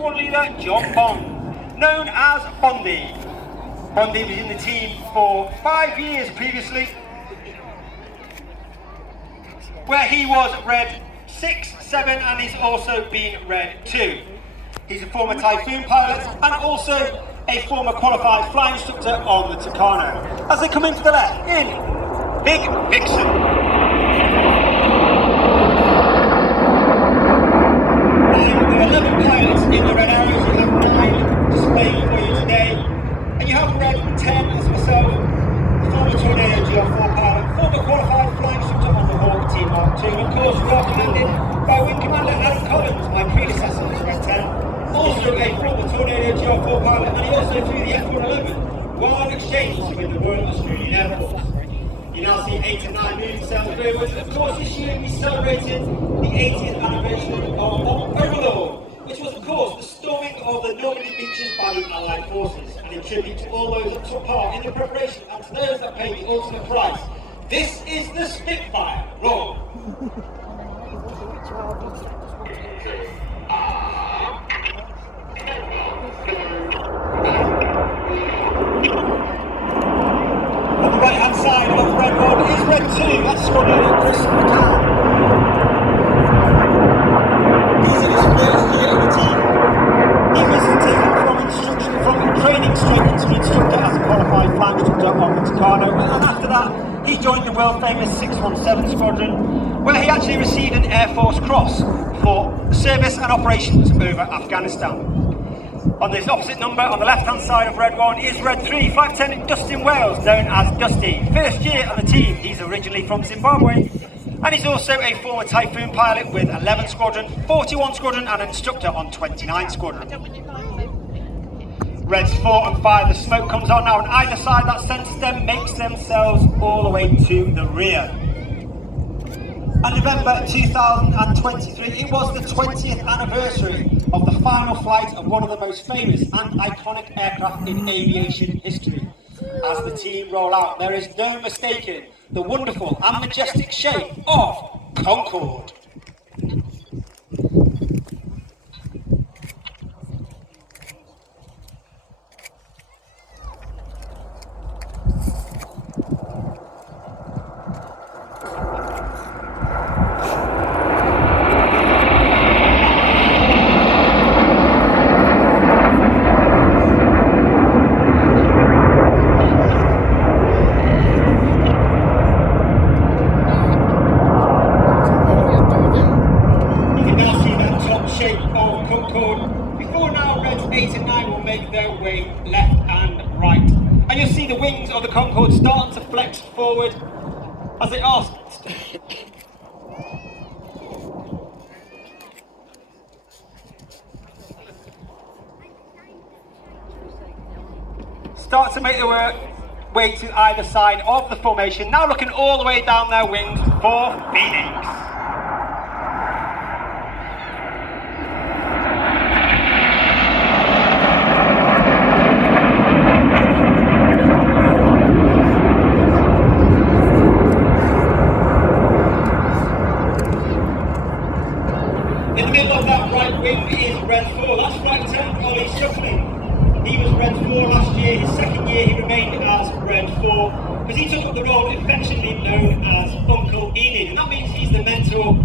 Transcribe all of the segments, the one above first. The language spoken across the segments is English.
squad leader John Bond, known as Bondy. Bondy was in the team for 5 years previously, where he was Red 6, 7, and he's also been Red 2. He's a former Typhoon pilot and also a former qualified flying instructor on the Tucano. As they come into the left, in Big Vixen. There are 11 pilots in the Red Arrows. You have 9 displayed for you today. And you have Red 10 as myself, former Tornado GR4 pilot, former qualified flying instructor on the Hawk Team Mark 2. And of course, we are commanded by Wing Commander Adam Collins, my predecessor as Red 10. Also a former Tornado GR4 pilot, and he also flew the F-111 while on exchange with the Royal Australian Air Force. You now see 8 and 9 moving sails forward. Of course, this year we celebrated the 80th anniversary of Overlord, which was, of course, the storming of the Normandy beaches by the Allied forces, and in tribute to all those that took part in the preparation and to those that paid the ultimate price. This is the Spitfire. Roll. On the right hand side of Red 1 is Red 2, that's squad leader Chris McCann. He's in his first year in the team. He was taken from training straight into an instructor as a qualified flying instructor on the Tucano, and after that he joined the world famous 617 Squadron, where he actually received an Air Force Cross for service and operations over Afghanistan. On this opposite number, on the left-hand side of Red 1, is Red 3, Flight Lieutenant Dustin Wales, known as Dusty. First year on the team, he's originally from Zimbabwe, and he's also a former Typhoon pilot with 11 Squadron, 41 Squadron, and an instructor on 29 Squadron. Reds 4 and 5, the smoke comes on now on either side, that centres them, makes themselves all the way to the rear. And November 2023, it was the 20th anniversary of the final flight of one of the most famous and iconic aircraft in aviation history. As the team roll out, there is no mistaking the wonderful and majestic shape of Concorde. Before now, Reds 8 and 9 will make their way left and right. And you'll see the wings of the Concorde starting to flex forward as they are. Start to make their way to either side of the formation. Now looking all the way down their wings for Phoenix. In the middle of that right wing is Red 4, that's Flight Lieutenant Ollie Shuttleworth. He was Red 4 last year, his second year he remained as Red 4, because he took up the role affectionately known as Uncle Enid, and that means he's the mentor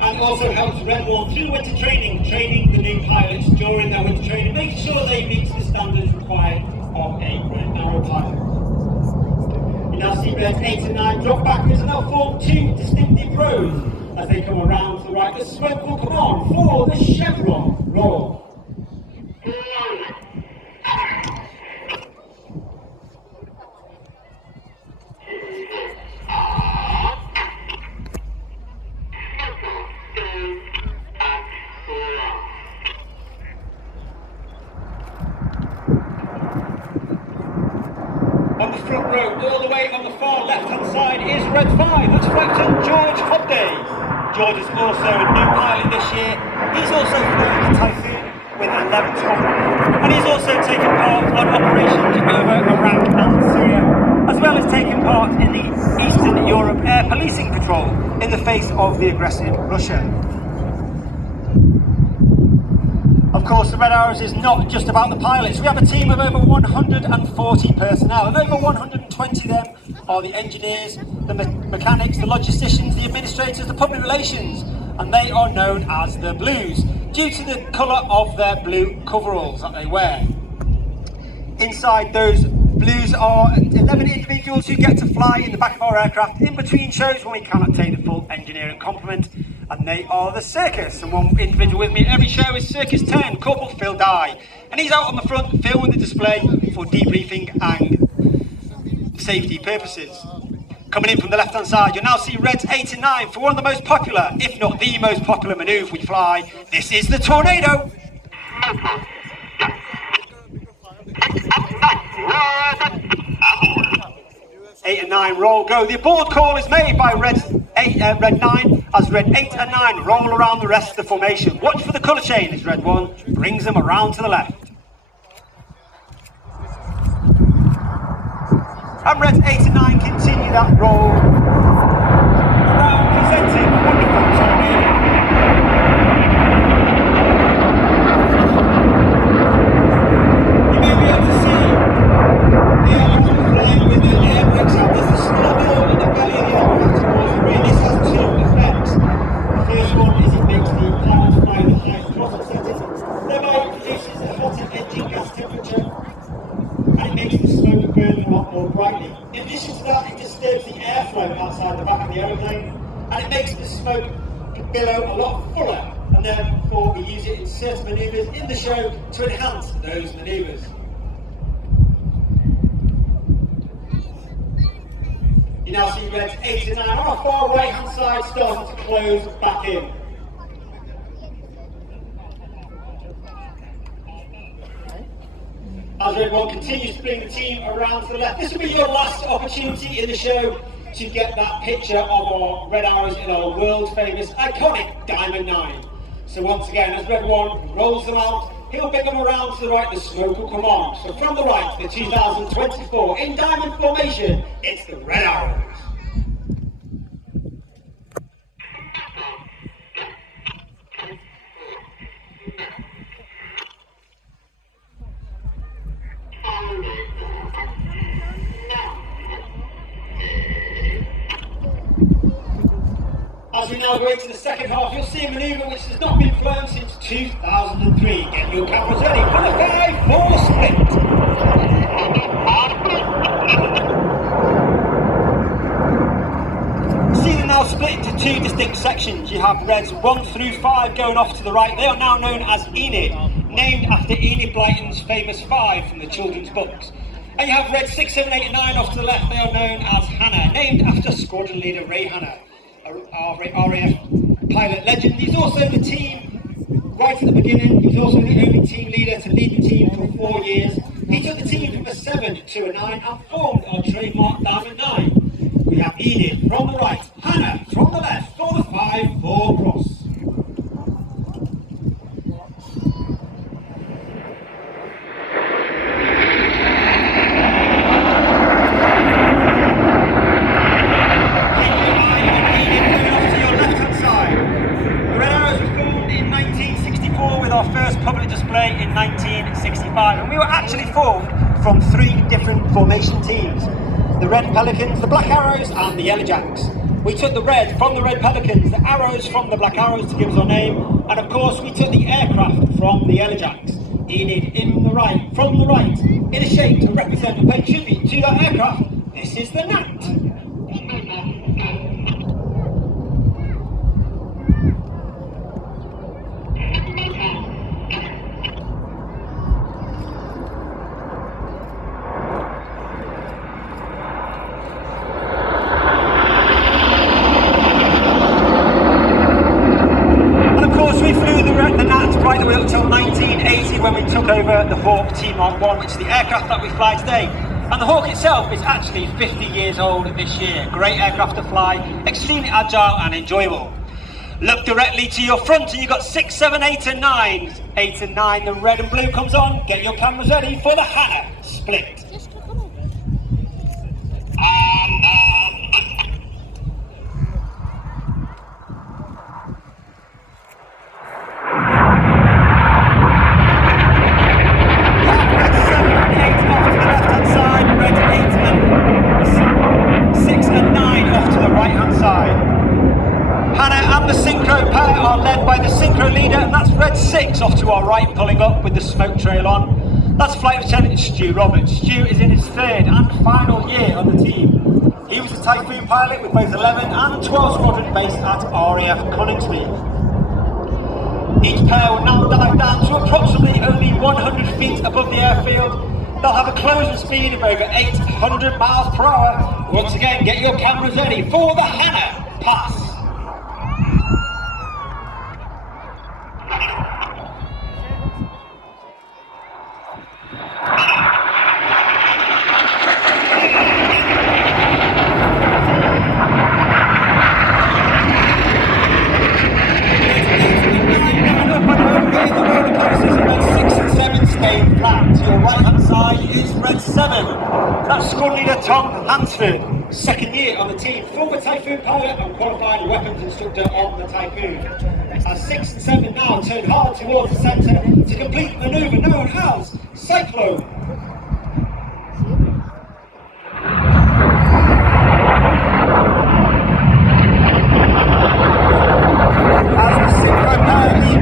and also helps Red 1 through winter training the new pilots during their winter training, making sure they meet the standards required of a Red Arrow pilot. You now see Reds 8 and 9 drop backwards and they'll form two distinctive rows. As they come around to the right, the smoke will come on for the chevron roll. On the front row, all the way on the far left-hand side is Red 5, that's Captain George Hobday. George is also a new pilot this year. He's also flown the Typhoon with 11 Squadron, and he's also taken part on operations over Iraq and Syria, as well as taking part in the Eastern Europe Air Policing Patrol in the face of the aggressive Russia. Of course, the Red Arrows is not just about the pilots. We have a team of over 140 personnel, and over 120 of them are the engineers, the mechanics, the logisticians, the administrators, the public relations, and they are known as the Blues, due to the colour of their blue coveralls that they wear. Inside those Blues are 11 individuals who get to fly in the back of our aircraft in between shows when we cannot take the full engineering complement, and they are the Circus. And one individual with me at every show is Circus 10, Corporal Phil Dye, and he's out on the front filming the display for debriefing and safety purposes. Coming in from the left hand side, you'll now see Reds 8 and 9 for one of the most popular, if not the most popular manoeuvre we fly. This is the Tornado. 8 and 9 roll, go. The abort call is made by Red 9 as Red 8 and 9 roll around the rest of the formation. Watch for the colour chain as Red 1 brings them around to the left. And Reds 8 and 9 continue that roll around, presenting a wonderful tornado. You may be able to see the aircraft flying with the air brakes out. There's a small door in the belly of the aircraft towards the rear. This has two effects. The first one is it makes the pilots fly in the highest throttle setting, thereby it reduces the hot engine gas temperature, and it makes the smoke burn a lot more brightly. In addition to that, it disturbs the airflow outside the back of the aeroplane, and it makes the smoke billow a lot fuller, and therefore we use it in certain manoeuvres in the show to enhance those manoeuvres. You now see Reds 8 and 9 on our far right hand side starting to close back in. As Red 1 continues to bring the team around to the left, this will be your last opportunity in the show to get that picture of our Red Arrows in our world famous iconic Diamond 9. So once again, as Red 1 rolls them out, he'll pick them around to the right, the smoke will come on. So from the right, the 2024 in Diamond formation, it's the Red Arrows. As we now go into the second half, you'll see a manoeuvre which has not been flown since 2003. Get your cameras ready for the 5-4 split. See them now split into two distinct sections. You have Reds 1 through 5 going off to the right. They are now known as Enid, named after Enid Blyton's famous 5 from the children's books. And you have Reds 6, 7, 8 and 9 off to the left. They are known as Hannah, named after squadron leader Ray Hannah, our RAF pilot legend. He's also the team right at the beginning. He was also the only team leader to lead the team for 4 years. He took the team from a 7 to a 9 and formed our trademark Diamond 9. We have Enid from the right, Hannah from the left for the 5-4 cross. Our first public display in 1965, and we were actually formed from 3 different formation teams: the Red Pelicans, the Black Arrows and the Yellow Jacks. We took the red from the Red Pelicans, the arrows from the Black Arrows to give us our name, and of course we took the aircraft from the Yellow Jacks. Enid in the right, from the right, in a shape to represent and pay tribute to that aircraft. This is the Gnat. Right the way up until 1980 when we took over the Hawk T-Mark 1, which is the aircraft that we fly today. And the Hawk itself is actually 50 years old this year. Great aircraft to fly, extremely agile and enjoyable. Look directly to your front and you've got 6, 7, 8 and 9. 8 and 9, the red and blue comes on. Get your cameras ready for the Hannah split. our right, pulling up with the smoke trail on. That's Flight Lieutenant Stu Roberts. Stu is in his third and final year on the team. He was a Typhoon pilot with both 11 and 12 Squadron based at RAF Coningsby. Each pair will now dive down to approximately only 100 feet above the airfield. They'll have a closing speed of over 800 miles per hour. Once again, get your cameras ready for the Hannah Pass. To your right hand side is Red 7. That's Squad Leader Tom Hansford, second year on the team, former Typhoon pilot and qualified weapons instructor on the Typhoon. As 6 and 7 now turn hard towards the centre to complete the manoeuvre known as Synchro.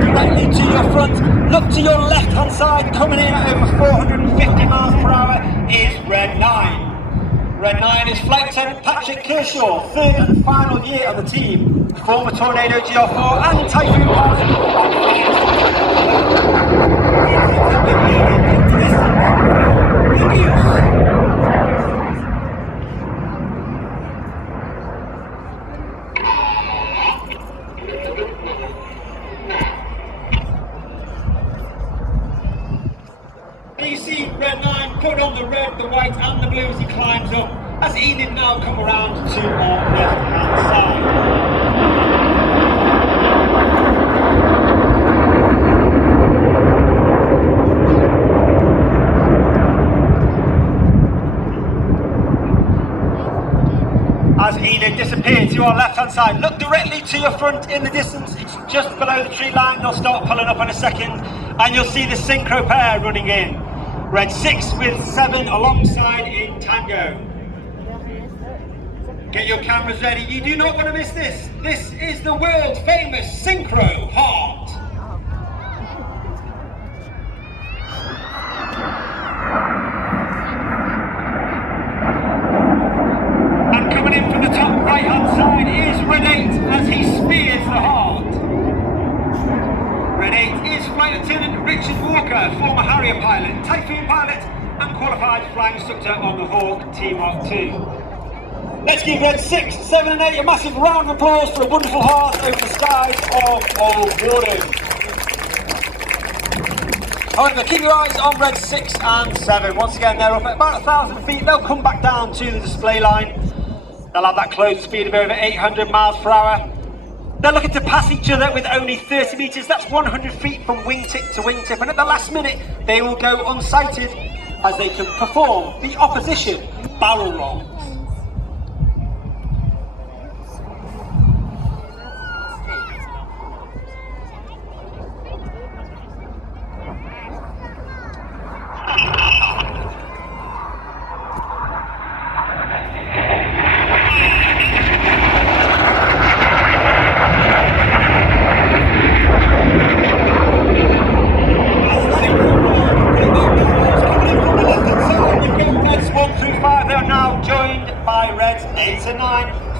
Directly to your front, look to your left hand side, coming in at over 450 miles per hour is Red 9. Red 9 is Flight Lieutenant Patrick Kershaw, third and final year on the team, former Tornado GR4 and Typhoon You see Red 9 put on the red, the white and the blue as he climbs up, as Enid now come around to our left hand side. As Enid disappears to our left hand side, look directly to your front in the distance, it's just below the tree line. They'll start pulling up in a second and you'll see the Synchro pair running in. Red 6 with 7 alongside in Tango. Get your cameras ready, you do not want to miss this. This is the world famous Synchro Heart. And coming in from the top right hand side is Red 8 as he spears the heart. Red 8 is Flight Lieutenant Richard Walker, former Harrier pilot, Typhoon pilot and qualified flying instructor on the Hawk T-Mark 2. Let's give Red 6, 7 and 8 a massive round of applause for a wonderful heart over the skies of Old Gordon. However, keep your eyes on Red 6 and 7. Once again, they're up at about 1,000 feet. They'll come back down to the display line. They'll have that closing speed of over 800 miles per hour. They're looking to pass each other with only 30 metres, that's 100 feet from wingtip to wingtip, and at the last minute they will go unsighted as they can perform the opposition barrel roll.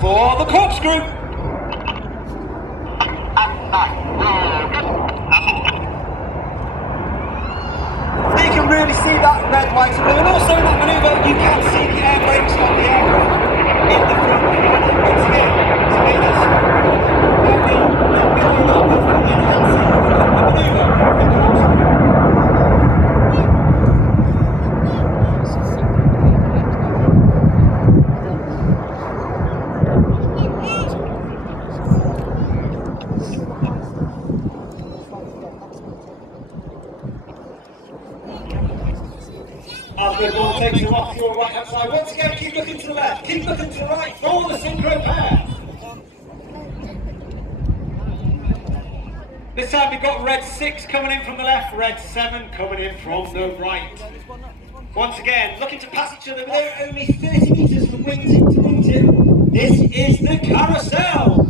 For the corkscrew. You can really see that red, white and blue, and also in that manoeuvre you can see the air brakes on the aircraft in the front. Once again, to make that as the ball takes you off to your right hand side. Once again, keep looking to the left, keep looking to the right for the Synchro pair. This time we've got Red 6 coming in from the left, Red 7 coming in from the right. Once again, looking to pass each other, but they're only 30 metres from wingtip to wingtip. This is the Carousel.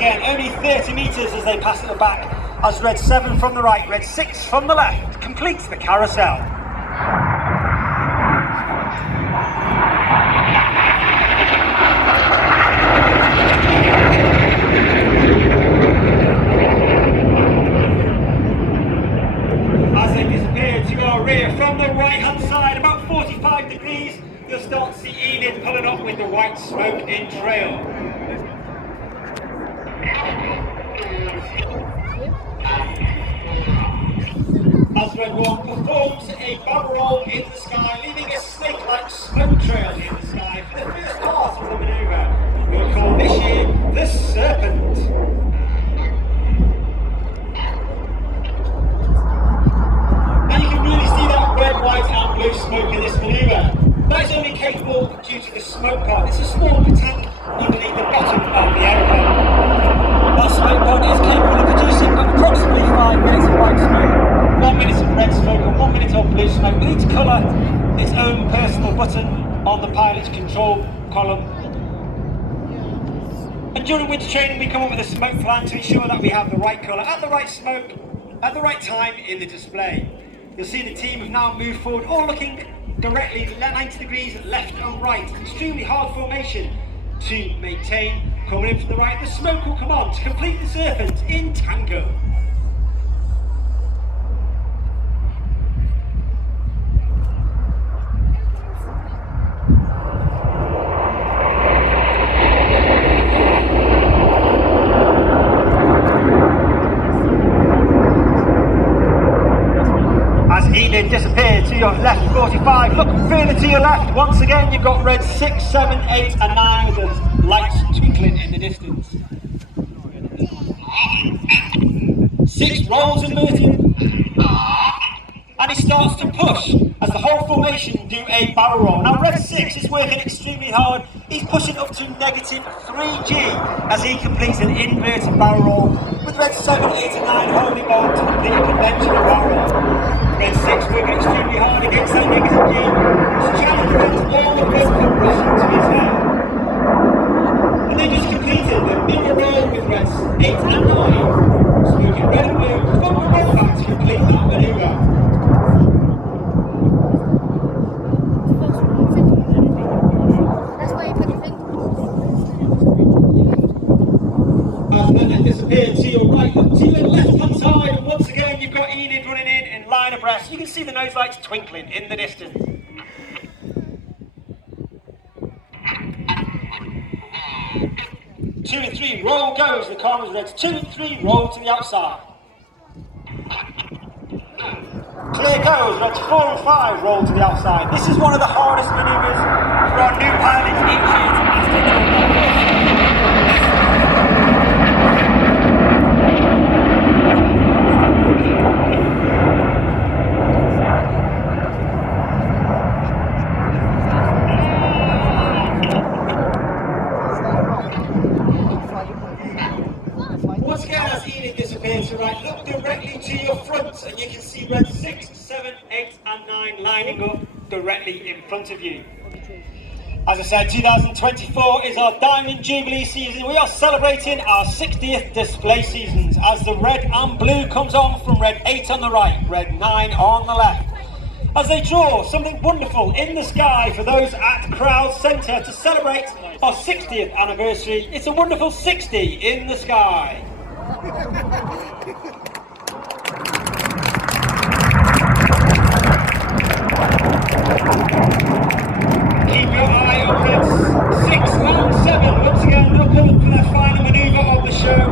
again, only 30 metres as they pass at the back, as red 7 from the right, red 6 from the left completes the carousel. As they disappear to our rear from the right hand side, about 45 degrees, you'll start to see Enid pulling up with the white smoke in trail. As red 1 performs a barrel roll in the sky, leaving a snake-like smoke trail in the sky for the first part of the manoeuvre. We'll call this year the Serpent. And you can really see that red, white and blue smoke in this manoeuvre. That is only capable due to the smoke pod. It's a small tank underneath the bottom of the aeroplane. That smoke pod is capable of producing approximately 5 minutes of white smoke, 1 minute of red smoke and 1 minute of blue smoke, with each colour its own personal button on the pilot's control column. And during winter training we come up with a smoke plan to ensure that we have the right colour and the right smoke at the right time in the display. You'll see the team have now moved forward, all looking directly 90 degrees left and right. Extremely hard formation to maintain. Coming in from the right, the smoke will come on to complete the Serpent in tango. Disappear to your left 45, look further to your left, once again you've got red 6, 7, 8 and 9 with those lights twinkling in the distance. 6 rolls inverted and he starts to push as the whole formation do a barrel roll. Now red 6 is working extremely hard, he's pushing up to negative 3G as he completes an inverted barrel roll, with red 7, 8 and 9 holding on to complete a conventional barrel roll. Red 6 working extremely hard against that negative G. He's trying to prevent all the red rushing to his head. And they just completed the mirror roll with reds 8 and 9. Smoking red and blue, one more roll back to complete that manoeuvre. As then they disappear to your right, to your left hand side, and once again you've got Enid running in line abreast. You can see the nose lights twinkling in the distance. 2 and 3, roll goes, the car is reds. 2 and 3, roll to the outside. Clear goes, reds 4 and 5, roll to the outside. This is one of the hardest manoeuvres for our new pilots each year to master during their first. Once again, as Enid disappears to right, look directly to your front and you can see red 6, 7, 8 and 9 lining up directly in front of you. As I said, 2024 is our Diamond Jubilee season. We are celebrating our 60th display seasons as the red and blue comes on from red 8 on the right, red 9 on the left. As they draw something wonderful in the sky for those at Carousel Centre to celebrate our 60th anniversary. It's a wonderful 60 in the sky. Keep your eye on reds 6 and 7. Once again, they'll come up for their final manoeuvre of the show.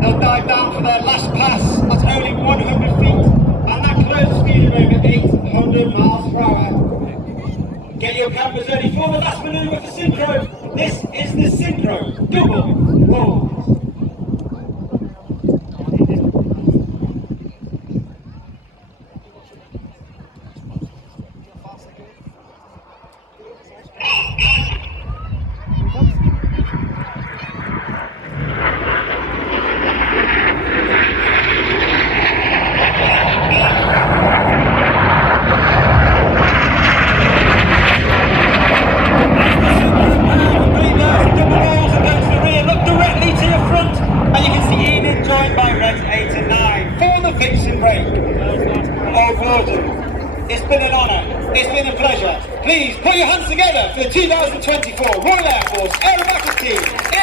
They'll dive down for their last pass. That's only 100 feet. And that close speed of over 800 miles per hour. Get your cameras ready for the last manoeuvre for Synchro. This is the Synchro double roll. Look, the It's been a pleasure. Please put your hands together for the 2024 Royal Air Force Aerobatic Team.